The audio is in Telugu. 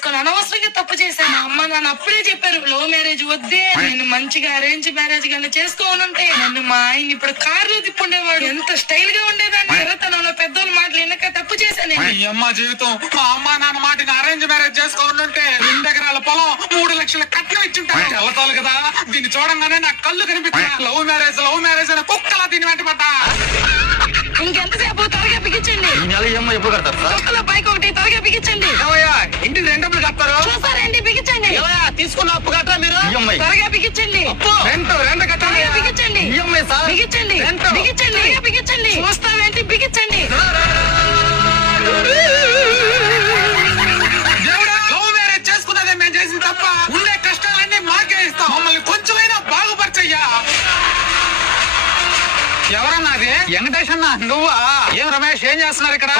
చేసుకొని అనవసరంగా తప్పు చేశాను. మా అమ్మ నాన్న అప్పుడే చెప్పారు లవ్ మ్యారేజ్ వద్దే, నేను మంచిగా అరేంజ్ మ్యారేజ్ గానీ చేసుకోనుంటే నన్ను మా ఆయన ఇప్పుడు కారులో తిప్పుండేవాడు. ఎంత స్టైల్ గా ఉండేదాన్ని. ఎర్రతనంలో పెద్దోళ్ళ మాటలు వెనక తప్పు చేశాను. ఈ అమ్మ జీవితం మా అమ్మ నాన్న మాటని అరేంజ్ మ్యారేజ్ చేసుకోవాలంటే 2 ఎకరాల పొలం 3 లక్షల కట్నం ఇచ్చుంటాను. వెళ్తాను కదా, దీన్ని చూడంగానే నాకు కళ్ళు కనిపించా. లవ్ మ్యారేజ్ అని కుక్కలా దీని వెంట పడ్డా. ఇంకెంతసేపు త్వరగా బిగించండి. ఈ నెల ఈఎంఐ ఎప్పుడు కడతారు సార్? ఒక్కలో బైక్ ఒకటి త్వరగా బిగించండి. ఇంటి 2 డబ్బులు కట్టారు. చూసారండి బిగించండి. తీసుకున్న అప్పు కట్టరా మీరు? ఈఎంఐ త్వరగా బిగించండి. రెండు కట్టాలి. త్వరగా బిగించండి. EMI sir. బిగించండి. ఎంత? బిగించండి. త్వరగా బిగించండి. చూస్తావేంటి బిగించండి. దేవుడా, లవ్ మ్యారేజ్ చేసుకున్నదే మేము చేసిన తప్ప. ఉండే కష్టాలన్నీ మాకే ఇస్తాం. మమ్మల్ని కొంచెమైనా బాగుపరచయ్యా. ఎవరన్నా అది? వెంకటేష్ అన్న నువ్వా? ఏం రమేష్ ఏం చేస్తున్నారు ఇక్కడ?